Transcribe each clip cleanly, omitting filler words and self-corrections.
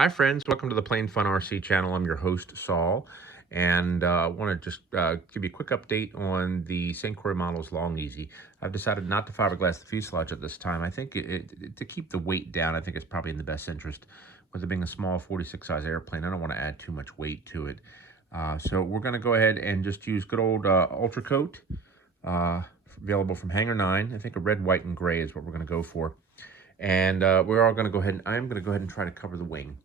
Hi friends, welcome to the Plain Fun RC channel. I'm your host Saul, and I want to just give you a quick update on the St. Croix models Long Easy. I've decided not to fiberglass the fuselage at this time. I think to keep the weight down, I think it's probably in the best interest. With it being a small 46 size airplane, I don't want to add too much weight to it. So we're going to go ahead and just use good old Ultra Coat, available from Hangar 9. I think a red, white, and gray is what we're going to go for. And we're all going to go ahead and I'm going to go ahead and try to cover the wing.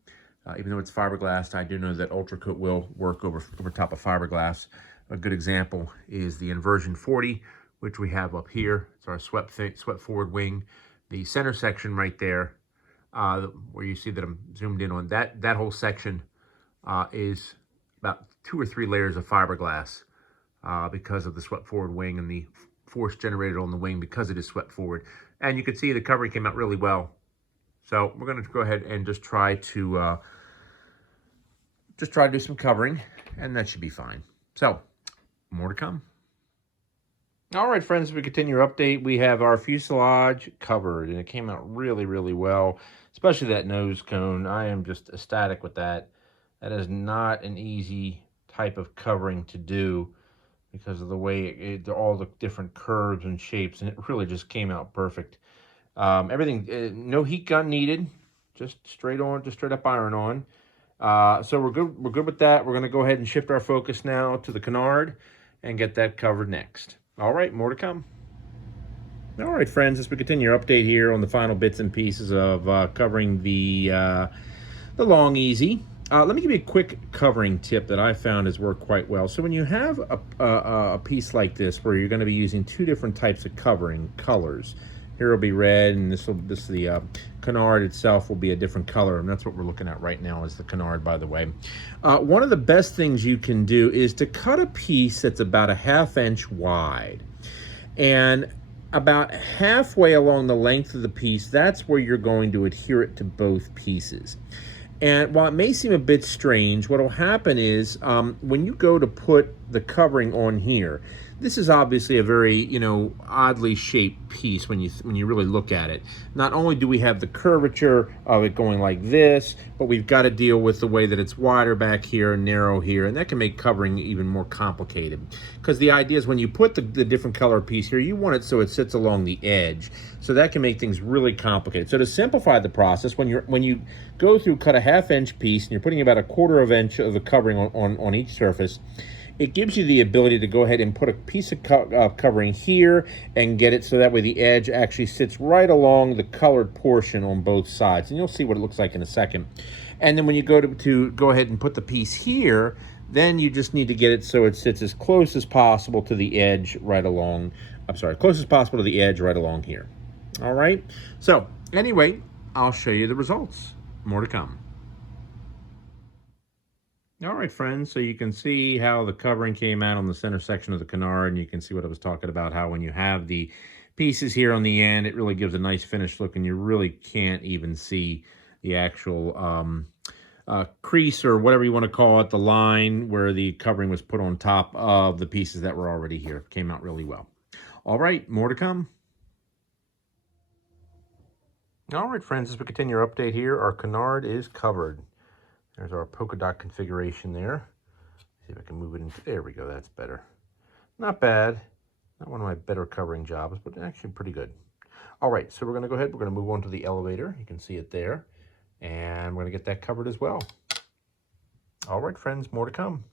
Even though it's fiberglass, I do know that Ultra Coat will work over top of fiberglass. A good example is the Inversion 40, which we have up here. It's our swept forward wing. The center section right there, where you see that I'm zoomed in on, that whole section is about 2 or 3 layers of fiberglass because of the swept forward wing and the force generated on the wing because it is swept forward. And you can see the covering came out really well. So we're going to go ahead and just try to do some covering, and that should be fine. So, more to come. All right, friends, we continue our update. We have our fuselage covered, and it came out really, really well, especially that nose cone. I am just ecstatic with that. That is not an easy type of covering to do because of the way all the different curves and shapes, and it really just came out perfect. Everything, no heat gun needed, just straight up iron on. So we're good with that. We're going to go ahead and shift our focus now to the Canard and get that covered next. All right, more to come. All right, friends, as we continue our update here on the final bits and pieces of covering the Long Easy. Let me give you a quick covering tip that I found has worked quite well. So when you have a piece like this where you're going to be using 2 different types of covering colors, here will be red, and the Canard itself will be a different color, and that's what we're looking at right now is the Canard, by the way. One of the best things you can do is to cut a piece that's about a 1/2 inch wide, and about halfway along the length of the piece, that's where you're going to adhere it to both pieces. And while it may seem a bit strange, what will happen is when you go to put the covering on here, this is obviously a very, oddly shaped piece when you really look at it. Not only do we have the curvature of it going like this, but we've got to deal with the way that it's wider back here and narrow here, and that can make covering even more complicated. Because the idea is when you put the different color piece here, you want it so it sits along the edge. So that can make things really complicated. So to simplify the process, when you go through, cut a 1/2 inch piece, and you're putting about a 1/4 inch of the covering on each surface, it gives you the ability to go ahead and put a piece of covering here and get it so that way the edge actually sits right along the colored portion on both sides. And you'll see what it looks like in a second. And then when you go to go ahead and put the piece here, then you just need to get it so it sits as close as possible to the edge right along, close as possible to the edge right along here. All right? So, anyway, I'll show you the results. More to come. All right, friends, so you can see how the covering came out on the center section of the Canard, and you can see what I was talking about, how when you have the pieces here on the end, it really gives a nice finished look, and you really can't even see the actual crease or whatever you want to call it, the line where the covering was put on top of the pieces that were already here. Came out really well. All right, more to come. All right, friends, as we continue our update here, our Canard is covered. There's our polka dot configuration there. See if I can move it into, there we go, that's better. Not bad. Not one of my better covering jobs, but actually pretty good. All right, so we're gonna go ahead, we're gonna move on to the elevator. You can see it there. And we're gonna get that covered as well. All right, friends, more to come.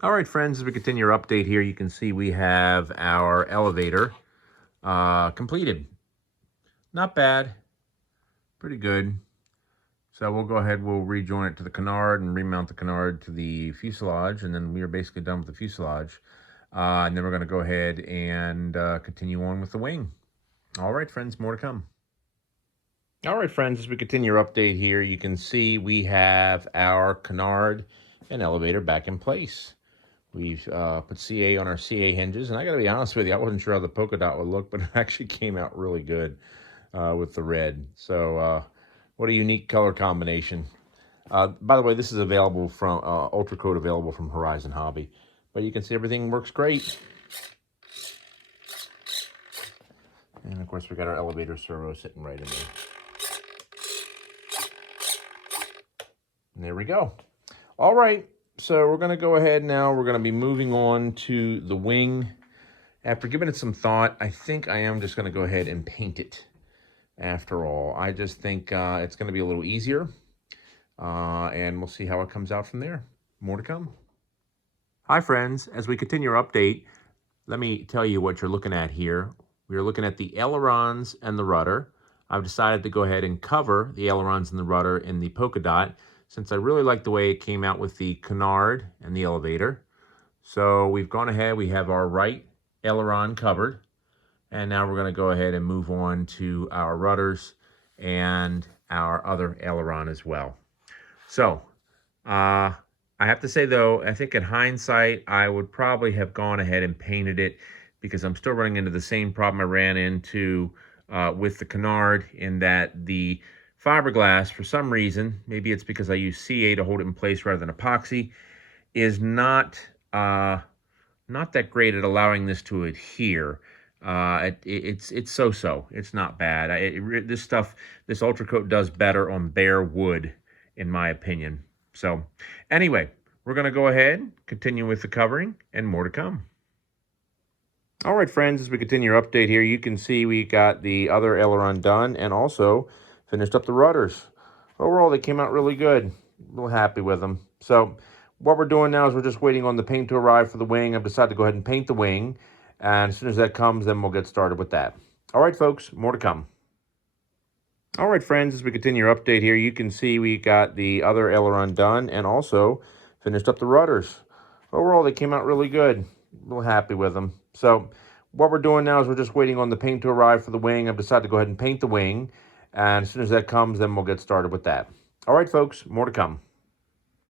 All right, friends, as we continue our update here, you can see we have our elevator completed. Not bad. Pretty good. So we'll go ahead, we'll rejoin it to the Canard and remount the Canard to the fuselage, and then we are basically done with the fuselage. And then we're going to go ahead and continue on with the wing. All right, friends, more to come. All right, friends, as we continue our update here, you can see we have our Canard and elevator back in place. We've put CA on our CA hinges, and I got to be honest with you, I wasn't sure how the polka dot would look, but it actually came out really good. With the red. So what a unique color combination. By the way, this is available from Ultra Coat, available from Horizon Hobby. But you can see everything works great. And of course, we got our elevator servo sitting right in there. And there we go. All right, so we're going to go ahead now. We're going to be moving on to the wing. After giving it some thought, I think I am just going to go ahead and paint it. After all, I just think it's going to be a little easier. And we'll see how it comes out from there. More to come. Hi, friends. As we continue our update, let me tell you what you're looking at here. We're looking at the ailerons and the rudder. I've decided to go ahead and cover the ailerons and the rudder in the polka dot since I really like the way it came out with the canard and the elevator. So we've gone ahead, we have our right aileron covered, and now we're going to go ahead and move on to our rudders and our other aileron as well. So, I have to say though, I think in hindsight, I would probably have gone ahead and painted it because I'm still running into the same problem I ran into with the Canard, in that the fiberglass, for some reason, maybe it's because I use CA to hold it in place rather than epoxy, is not that great at allowing this to adhere. It's so-so. It's not bad. This Ultra Coat does better on bare wood, in my opinion. So anyway, we're going to go ahead, continue with the covering, and more to come. All right, friends, as we continue our update here, you can see we got the other aileron done and also finished up the rudders. Overall, they came out really good. Real happy with them. So what we're doing now is we're just waiting on the paint to arrive for the wing. I've decided to go ahead and paint the wing. And as soon as that comes, then we'll get started with that. All right, folks, more to come. All right, friends, as we continue our update here, you can see we got the other aileron done and also finished up the rudders. Overall, they came out really good. Real happy with them. So what we're doing now is we're just waiting on the paint to arrive for the wing. I've decided to go ahead and paint the wing. And as soon as that comes, then we'll get started with that. All right, folks, more to come.